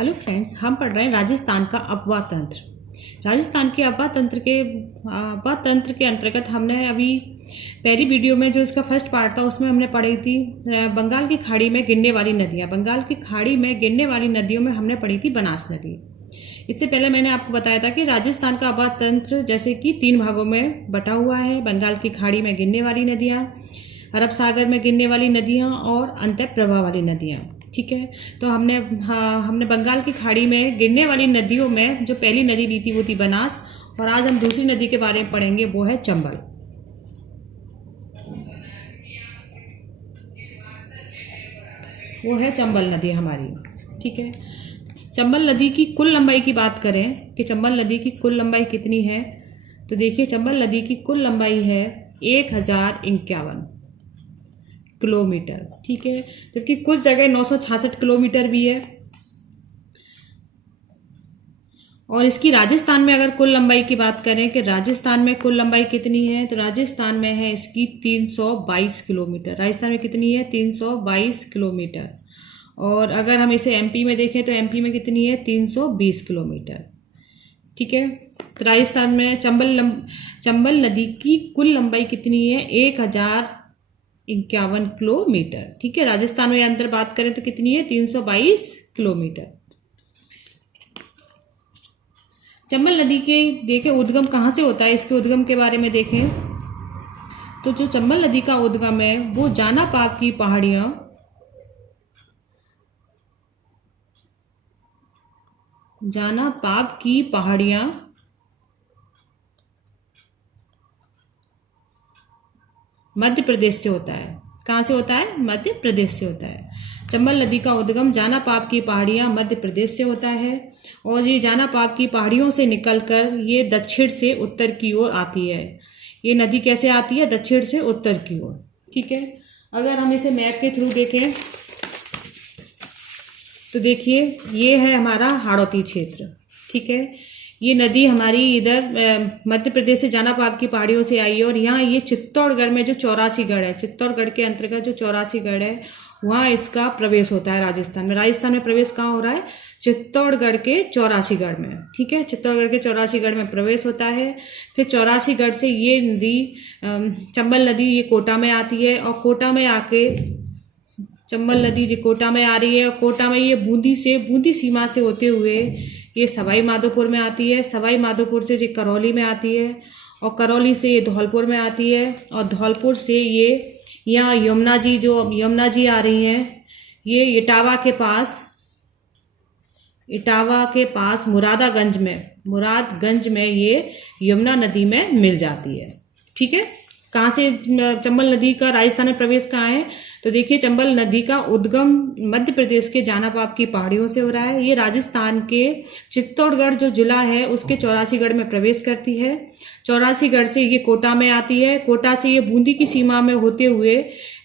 Hello friends, हम पढ़ रहे हैं राजस्थान का अफवाह तंत्र। राजस्थान के अफवाह तंत्र के अंतर्गत हमने अभी पहली वीडियो में जो इसका फर्स्ट पार्ट था उसमें हमने पढ़ी थी बंगाल की खाड़ी में गिरने वाली नदियाँ। बंगाल की खाड़ी में गिरने वाली नदियों में हमने पढ़ी थी बनास नदी। इससे पहले मैंने आपको बताया था कि राजस्थान का अफवाह तंत्र जैसे कि 3 भागों में बटा हुआ है। बंगाल की खाड़ी में गिरने वाली नदियाँ, अरब सागर में गिरने वाली नदियाँ और अंतः प्रवाह वाली नदियाँ। ठीक है, तो हमने बंगाल की खाड़ी में गिरने वाली नदियों में जो पहली नदी ली थी वो थी बनास, और आज हम दूसरी नदी के बारे में पढ़ेंगे, वो है चंबल। वो है चंबल नदी हमारी। ठीक है, चंबल नदी की कुल लंबाई की बात करें कि चंबल नदी की कुल लंबाई कितनी है, तो देखिए चंबल नदी की कुल लंबाई है 1051 किलोमीटर। ठीक है, जबकि कुछ जगह 966 किलोमीटर भी है। और इसकी राजस्थान में अगर कुल लंबाई की बात करें कि राजस्थान में कुल लंबाई कितनी है, तो राजस्थान में है इसकी 322 किलोमीटर। राजस्थान में कितनी है? 322 किलोमीटर। और अगर हम इसे एमपी में देखें तो एमपी में कितनी है? 320 किलोमीटर। ठीक है, तो राजस्थान में चंबल नदी की कुल लंबाई कितनी है? 1051 किलोमीटर। ठीक है, राजस्थान में अंदर बात करें तो कितनी है? 322 किलोमीटर। चंबल नदी के देखें उद्गम कहाँ से होता है, इसके उद्गम के बारे में देखें तो जो चंबल नदी का उद्गम है वो जाना पाप की पहाड़ियां मध्य प्रदेश से होता है। कहाँ से होता है? मध्य प्रदेश से होता है। चंबल नदी का उद्गम जाना पाप की पहाड़ियां मध्य प्रदेश से होता है, और ये जाना पाप की पहाड़ियों से निकलकर ये दक्षिण से उत्तर की ओर आती है। ये नदी कैसे आती है? दक्षिण से उत्तर की ओर। ठीक है, अगर हम इसे मैप के थ्रू देखें तो देखिए ये है हमारा हाड़ौती क्षेत्र। ठीक है, ये नदी हमारी इधर मध्य प्रदेश से जाना पाप की पहाड़ियों से आई है, और यहाँ ये चित्तौड़गढ़ में जो 84 गढ़ है, चित्तौड़गढ़ के अंतर्गत जो 84 गढ़ है वहाँ इसका प्रवेश होता है राजस्थान में। राजस्थान में प्रवेश कहाँ हो रहा है? चित्तौड़गढ़ के 84 गढ़ में। ठीक है, चित्तौड़गढ़ के 84 गढ़ में प्रवेश होता है। फिर 84 गढ़ से ये नदी चंबल नदी ये कोटा में आती है, और कोटा में आके चंबल नदी जी कोटा में आ रही है, और कोटा में ये बूंदी सीमा से होते हुए ये सवाई माधोपुर में आती है। सवाई माधोपुर से ये करौली में आती है, और करौली से ये धौलपुर में आती है, और धौलपुर से ये यहाँ यमुना जी आ रही हैं, ये इटावा के पास मुरादगंज में ये यमुना नदी में मिल जाती है। ठीक है, कहाँ से चंबल नदी का राजस्थान में प्रवेश कहाँ है, तो देखिए चंबल नदी का उद्गम मध्य प्रदेश के जाना पाप की पहाड़ियों से हो रहा है। ये राजस्थान के चित्तौड़गढ़ जो जिला है उसके 84 गढ़ में प्रवेश करती है। 84 गढ़ से ये कोटा में आती है, कोटा से ये बूंदी की सीमा में होते हुए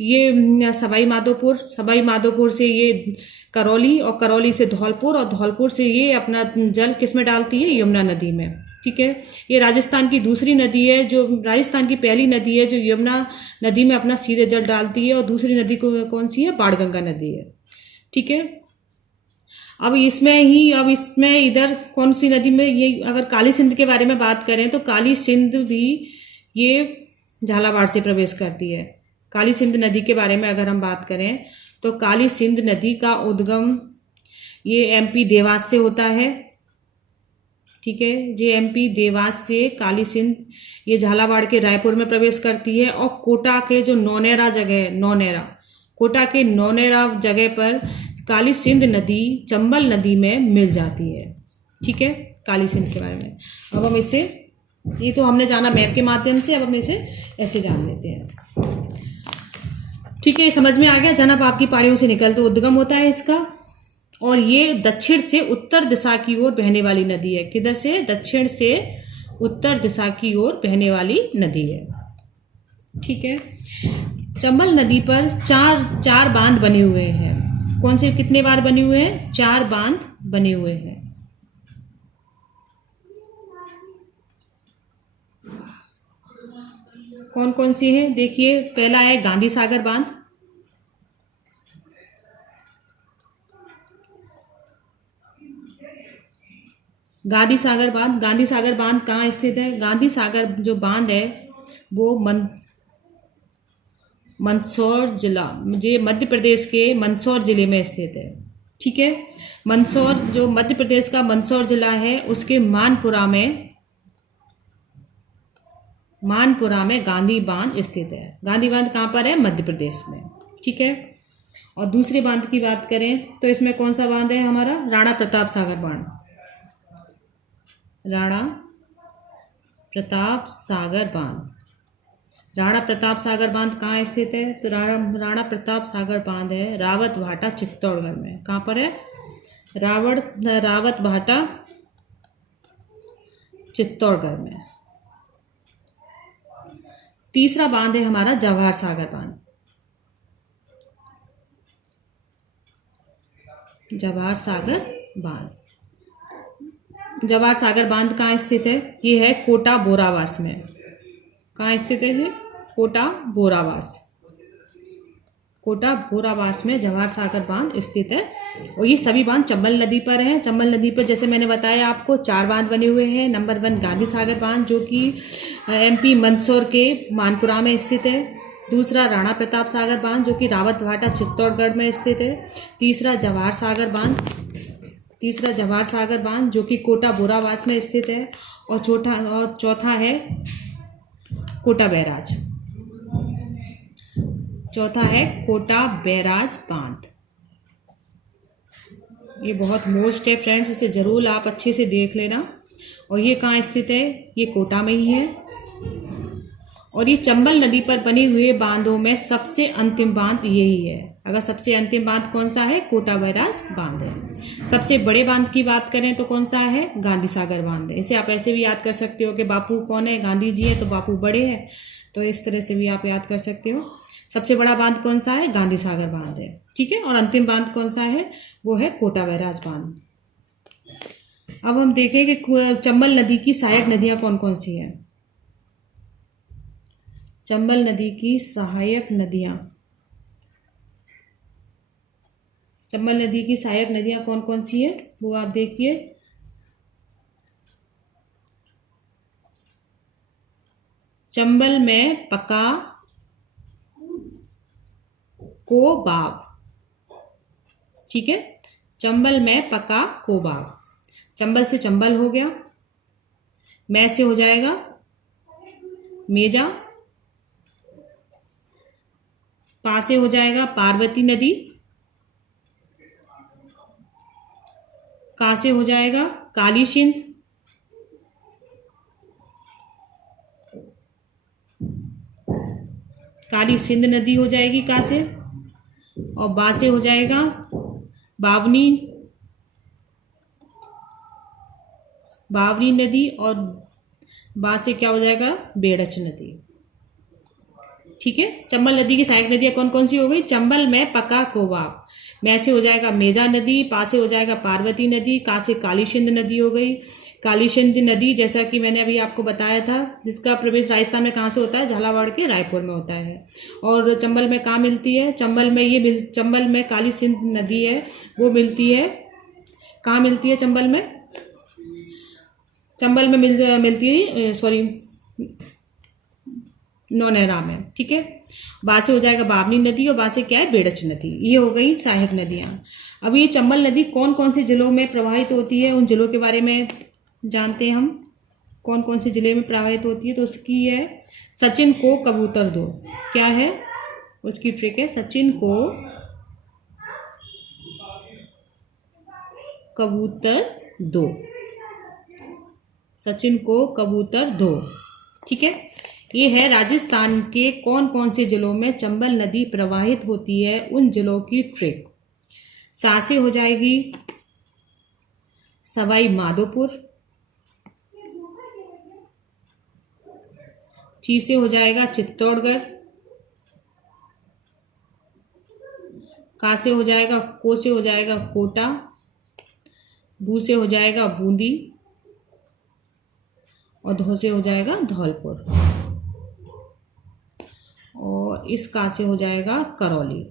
ये सवाई माधोपुर से ये करौली, और करौली से धौलपुर, और धौलपुर से ये अपना जल किसमें डालती है? यमुना नदी में। ठीक है, ये राजस्थान की दूसरी नदी है। जो राजस्थान की पहली नदी है जो यमुना नदी में अपना सीधे जल डालती है, और दूसरी नदी कौन सी है? बाणगंगा नदी है। ठीक है, अब इसमें इधर कौन सी नदी में, ये अगर काली सिंध के बारे में बात करें तो काली सिंध भी ये झालावाड़ से प्रवेश करती है। काली सिंध नदी के बारे में अगर हम बात करें तो काली सिंध नदी का उद्गम ये एमपी देवास से होता है। ठीक है, ये एमपी देवास से काली सिंध ये झालावाड़ के रायपुर में प्रवेश करती है, और कोटा के जो नौनेरा जगह है, कोटा के नौनेरा जगह पर काली सिंध नदी चंबल नदी में मिल जाती है। ठीक है, काली सिंध के बारे में अब हम इसे, ये तो हमने जाना मैप के माध्यम से, अब हम इसे ऐसे जान लेते हैं। ठीक है, समझ में आ गया? जाना पाप की पहाड़ियों से निकलते उद्गम होता है इसका, और ये दक्षिण से उत्तर दिशा की ओर बहने वाली नदी है। किधर से? दक्षिण से उत्तर दिशा की ओर बहने वाली नदी है। ठीक है, चंबल नदी पर चार बांध बने हुए हैं। कौन से, कितने बार बने हुए हैं? 4 बांध बने हुए हैं। कौन कौन सी हैं? देखिए पहला है गांधी सागर बांध, गांधी सागर बांध, गांधी सागर बांध कहाँ स्थित है? गांधी सागर जो बांध है वो मंदसौर जिला, मुझे मध्य प्रदेश के मंदसौर जिले में स्थित है। ठीक है, मंदसौर जो मध्य प्रदेश का मंदसौर जिला है उसके मानपुरा में गांधी बांध स्थित है। गांधी बांध कहाँ पर है? मध्य प्रदेश में। ठीक है, और दूसरे बांध की बात करें तो इसमें कौन सा बांध है हमारा? राणा प्रताप सागर बांध। राणा प्रताप सागर बांध, राणा प्रताप सागर बांध कहाँ स्थित है? तो राणा प्रताप सागर बांध है रावत भाटा चित्तौड़गढ़ में। कहाँ पर है? रावत भाटा चित्तौड़गढ़ में। तीसरा बांध है हमारा जवाहर सागर बांध। जवाहर सागर बांध, जवाहर सागर बांध कहाँ स्थित है? ये है कोटा बोरावास में। कहाँ स्थित है ये? कोटा बोरावास में जवाहर सागर बांध स्थित है। और ये सभी बांध चंबल नदी पर हैं। चंबल नदी पर जैसे मैंने बताया आपको 4 बांध बने हुए हैं। नंबर 1 गांधी सागर बांध जो कि MP मंदसौर के मानपुरा में स्थित है। दूसरा राणा प्रताप सागर बांध जो कि रावत भाटा चित्तौड़गढ़ में स्थित है। तीसरा जवाहर सागर बांध जो कि कोटा बोरावास में स्थित है। और चौथा है कोटा बैराज बांध। ये बहुत मोस्ट है फ्रेंड्स, इसे जरूर आप अच्छे से देख लेना। और ये कहाँ स्थित है? ये कोटा में ही है। और ये चंबल नदी पर बने हुए बांधों में सबसे अंतिम बांध यही है। अगर सबसे अंतिम बांध कौन सा है? कोटा बैराज बांध है। सबसे बड़े बांध की बात करें तो कौन सा है? गांधी सागर बांध है। इसे आप ऐसे भी याद कर सकते हो कि बापू कौन है? गांधी जी है तो बापू बड़े हैं, तो इस तरह से भी आप याद कर सकते हो। सबसे बड़ा बांध कौन सा है? गांधी सागर बांध है। ठीक है, और अंतिम बांध कौन सा है? वो है कोटा बैराज बांध। अब हम देखें कि चंबल नदी की सहायक नदियां कौन कौन सी हैं। चंबल नदी की सहायक नदियां कौन कौन सी है वो आप देखिए। चंबल में पका कोबाब। ठीक है, चंबल में पका कोबाब। चंबल से चंबल हो गया, मैं से हो जाएगा मेजा, पा से हो जाएगा पार्वती नदी, का से हो जाएगा काली सिंध, काली सिंध नदी हो जाएगी का से, और बा से हो जाएगा बावनी नदी, और बा से क्या हो जाएगा? बेड़च नदी। ठीक है, चंबल नदी की सहायक नदियां कौन कौन सी हो गई? चंबल में पका कोबाब, मैं से हो जाएगा मेजा नदी, पा से हो जाएगा पार्वती नदी, का से काली सिंध नदी हो गई। काली सिंध नदी जैसा कि मैंने अभी आपको बताया था, जिसका प्रवेश राजस्थान में कहाँ से होता है? झालावाड़ के रायपुर में होता है। और चंबल में कहाँ मिलती है? चंबल में काली सिंध नदी है वो मिलती है, कहाँ मिलती है? चंबल में मिलती है नौनहरा में। ठीक है, बा से हो जाएगा बावनी नदी, और बा से क्या है? बेड़च नदी। ये हो गई सहायक नदियां। अब ये चंबल नदी कौन कौन से जिलों में प्रवाहित होती है, उन जिलों के बारे में जानते हैं हम। कौन कौन से जिले में प्रवाहित होती है? तो उसकी है सचिन को कबूतर दो। क्या है उसकी ट्रिक? है सचिन को कबूतर दो, सचिन को कबूतर दो। ठीक है, ये है राजस्थान के कौन कौन से जिलों में चंबल नदी प्रवाहित होती है, उन जिलों की ट्रिक। सा से हो जाएगी सवाई माधोपुर, ची से हो जाएगा चित्तौड़गढ़, का से हो जाएगा को से हो जाएगा कोटा, बू से हो जाएगा बूंदी, और धौ से हो जाएगा धौलपुर, और इस का से हो जाएगा करौली।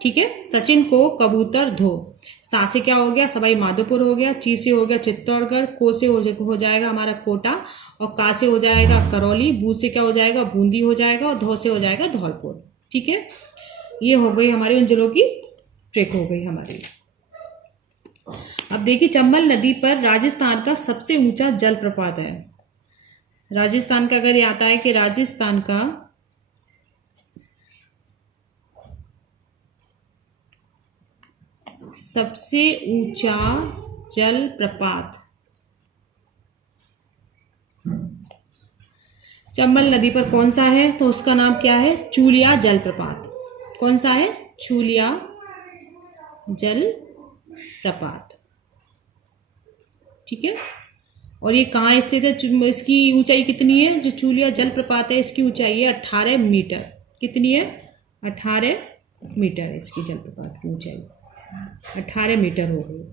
ठीक है। सचिन को कबूतर धो, सा से क्या हो गया, सवाई माधोपुर हो गया, ची से हो गया चित्तौड़गढ़, को से हो जाएगा हमारा कोटा, और का से हो जाएगा करौली, बू से क्या हो जाएगा, बूंदी हो जाएगा, और धौ से हो जाएगा धौलपुर। ठीक है, ये हो गई हमारी उन जिलों की ट्रिक हो गई हमारी। अब देखिए चंबल नदी पर राजस्थान का सबसे ऊंचा जलप्रपात है। राजस्थान का अगर ये आता है कि राजस्थान का सबसे ऊंचा जलप्रपात चंबल नदी पर कौन सा है, तो उसका नाम क्या है, चूलिया जलप्रपात। कौन सा है, चूलिया जलप्रपात। ठीक है, और ये कहाँ स्थित है, इसकी ऊंचाई कितनी है, जो चूलिया जलप्रपात है इसकी ऊंचाई है 18 मीटर। कितनी है, 18 मीटर है इसकी जलप्रपात की ऊंचाई, 18 मीटर हो गई।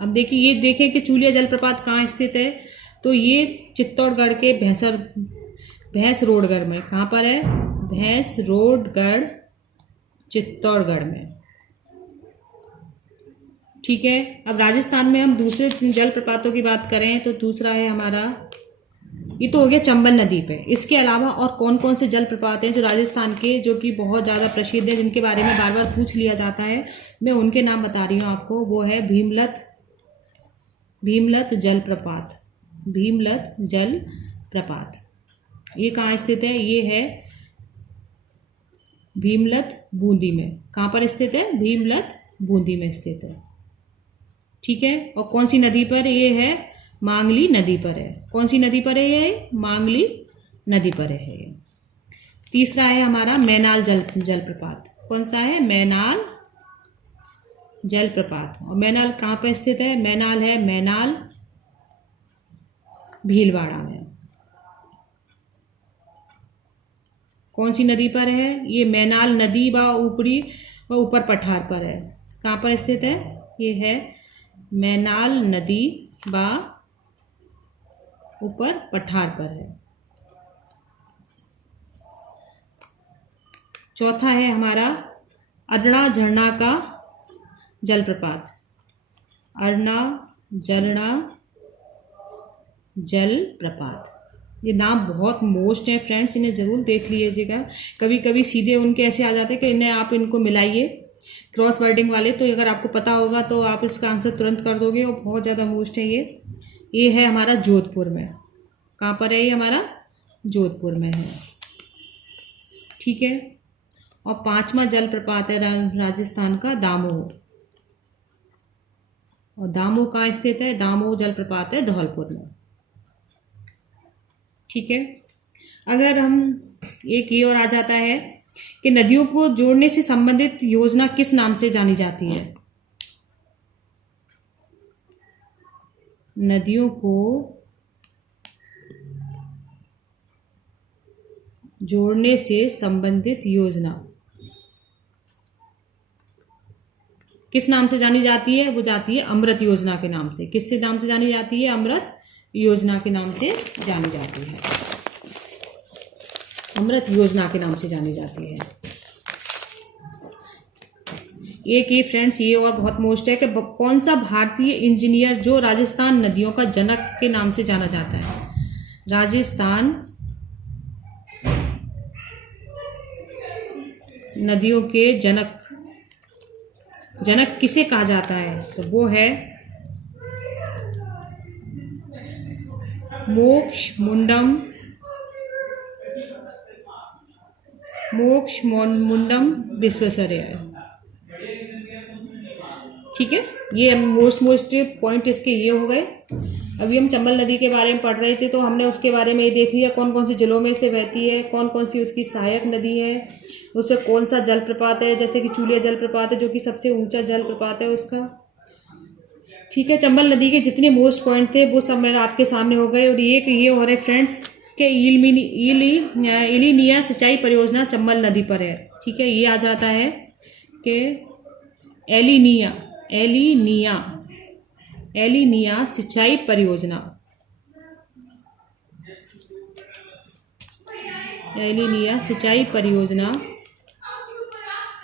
अब देखिए, ये देखें कि चूलिया जलप्रपात कहाँ स्थित है, तो ये चित्तौड़गढ़ के भैंसरोडगढ़ में। कहाँ पर है, भैंसरोडगढ़ चित्तौड़गढ़ में। ठीक है, अब राजस्थान में हम दूसरे जलप्रपातों की बात करें तो दूसरा है हमारा, ये तो हो गया चंबल नदी पे। इसके अलावा और कौन कौन से जलप्रपात हैं जो राजस्थान के, जो कि बहुत ज़्यादा प्रसिद्ध है, जिनके बारे में बार बार पूछ लिया जाता है, मैं उनके नाम बता रही हूँ आपको। वो है भीमलत जलप्रपात। भीमलत जलप्रपात ये कहाँ स्थित है, ये है भीमलत बूंदी में। कहाँ पर स्थित है, भीमलत बूंदी में स्थित है। ठीक है, और कौन सी नदी पर, ये है मांगली नदी पर है। कौन सी नदी पर है, ये मांगली नदी पर है। तीसरा है हमारा मैनाल जलप्रपात। कौन सा है, मैनाल जलप्रपात। और मैनाल कहाँ पर स्थित है, मैनाल है मैनाल भीलवाड़ा में। कौन सी नदी पर है, ये मैनाल नदी व ऊपर पठार पर है। कहाँ पर स्थित है, ये है मैनाल नदी व ऊपर पठार पर है। चौथा है हमारा अरना झरना का जलप्रपात। अरना झरना जलप्रपात, ये नाम बहुत मोस्ट है फ्रेंड्स, इन्हें ज़रूर देख लीजिएगा। कभी कभी सीधे उनके ऐसे आ जाते हैं कि इन्हें आप इनको मिलाइए क्रॉस वर्डिंग वाले, तो अगर आपको पता होगा तो आप इसका आंसर तुरंत कर दोगे, और बहुत ज़्यादा मोस्ट है ये है हमारा जोधपुर में। कहाँ पर है, ये हमारा जोधपुर में है। ठीक है, और पांचवा जलप्रपात है राजस्थान का दामोह। और दामोह कहाँ स्थित है, दामोह जलप्रपात है धौलपुर में। ठीक है, अगर हम एक ये और आ जाता है कि नदियों को जोड़ने से संबंधित योजना किस नाम से जानी जाती है। नदियों को जोड़ने से संबंधित योजना किस नाम से जानी जाती है, वो जाती है अमृत योजना के नाम से। किससे नाम से जानी जाती है, अमृत योजना के नाम से जानी जाती है। अमृत योजना के नाम से जानी जाती है। एक ये फ्रेंड्स ये और बहुत मोस्ट है कि कौन सा भारतीय इंजीनियर जो राजस्थान नदियों का जनक के नाम से जाना जाता है। राजस्थान नदियों के जनक किसे कहा जाता है, तो वो है मोक्षमुंडम विश्वेश्वरैया। ठीक है, ये मोस्ट पॉइंट इसके ये हो गए। अभी हम चंबल नदी के बारे में पढ़ रहे थे, तो हमने उसके बारे में ये देख लिया कौन कौन सी जिलों में से बहती है, कौन कौन सी उसकी सहायक नदी है, उस पर कौन सा जलप्रपात है, जैसे कि चूलिया जलप्रपात है जो कि सबसे ऊंचा जलप्रपात है उसका। ठीक है, चंबल नदी के जितने मोस्ट पॉइंट थे वो सब मेरे आपके सामने हो गए। और ये हो रहे फ्रेंड्स के इलिनिया सिंचाई परियोजना चंबल नदी पर है। ठीक है, ये आ जाता है कि एलिनिया सिंचाई परियोजना। एल निनिया सिंचाई परियोजना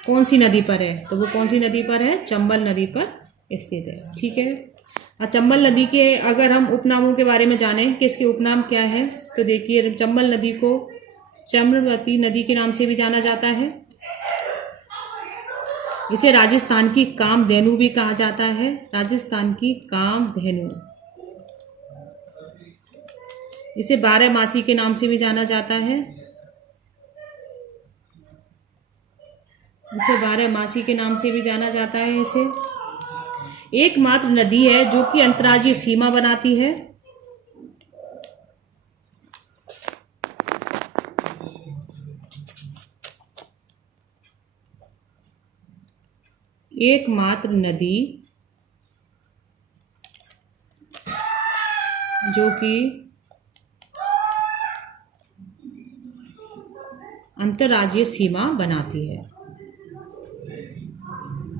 कौन सी नदी पर है? तो वो कौन सी नदी पर है? चंबल नदी पर स्थित है। ठीक है। चंबल नदी के अगर हम उपनामों के बारे में जानें कि इसके उपनाम क्या है, तो देखिए चंबल नदी को चम्रवती नदी के नाम से भी जाना जाता है। इसे राजस्थान की कामधेनु भी कहा जाता है। राजस्थान की कामधेनु। इसे बारहमासी के नाम से भी जाना जाता है। इसे बारहमासी के नाम से भी जाना जाता है। इसे एकमात्र नदी है जो कि अंतर्राज्यीय सीमा बनाती है। एकमात्र नदी जो कि अंतर्राज्यीय सीमा बनाती है।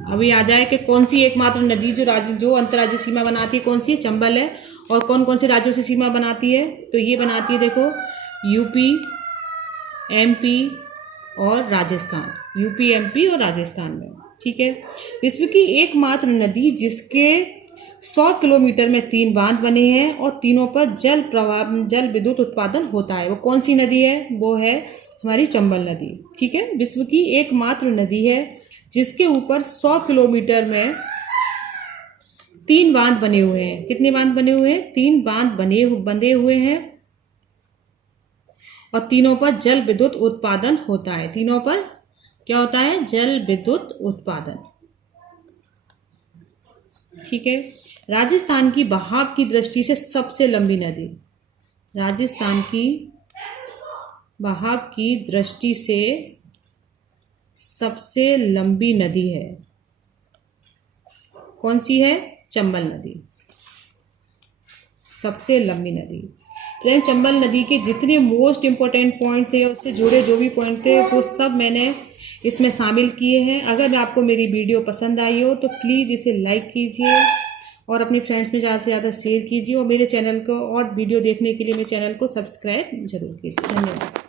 अभी आ जाए कि कौन सी एकमात्र नदी जो अंतर्राज्यीय सीमा बनाती है, कौन सी? चंबल है। और कौन कौन से राज्यों से सीमा बनाती है? तो ये बनाती है, देखो, यूपी, एमपी और राजस्थान। यूपी, एमपी और राजस्थान में। ठीक है। विश्व की एकमात्र नदी जिसके 100 किलोमीटर में 3 बांध बने हैं और तीनों पर जल विद्युत उत्पादन होता है, वो कौन सी नदी है? वो है हमारी चंबल नदी। ठीक है। विश्व की एकमात्र नदी है जिसके ऊपर 100 किलोमीटर में 3 बांध बने हुए हैं। कितने बांध बने हुए हैं? 3 बांध बंधे हुए हैं और तीनों पर जल विद्युत उत्पादन होता है। तीनों पर क्या होता है? जल विद्युत उत्पादन। ठीक है। राजस्थान की बहाव की दृष्टि से सबसे लंबी नदी। राजस्थान की बहाव की दृष्टि से सबसे लंबी नदी है, कौन सी है? चंबल नदी। सबसे लंबी नदी। फ्रेंड, चंबल नदी के जितने मोस्ट इंपॉर्टेंट पॉइंट थे, उससे जुड़े जो भी पॉइंट थे, वो सब मैंने इसमें शामिल किए हैं। अगर आपको मेरी वीडियो पसंद आई हो तो प्लीज़ इसे लाइक कीजिए और अपने फ्रेंड्स में ज़्यादा से ज़्यादा शेयर कीजिए और मेरे चैनल को और वीडियो देखने के लिए मेरे चैनल को सब्सक्राइब जरूर कीजिए। धन्यवाद।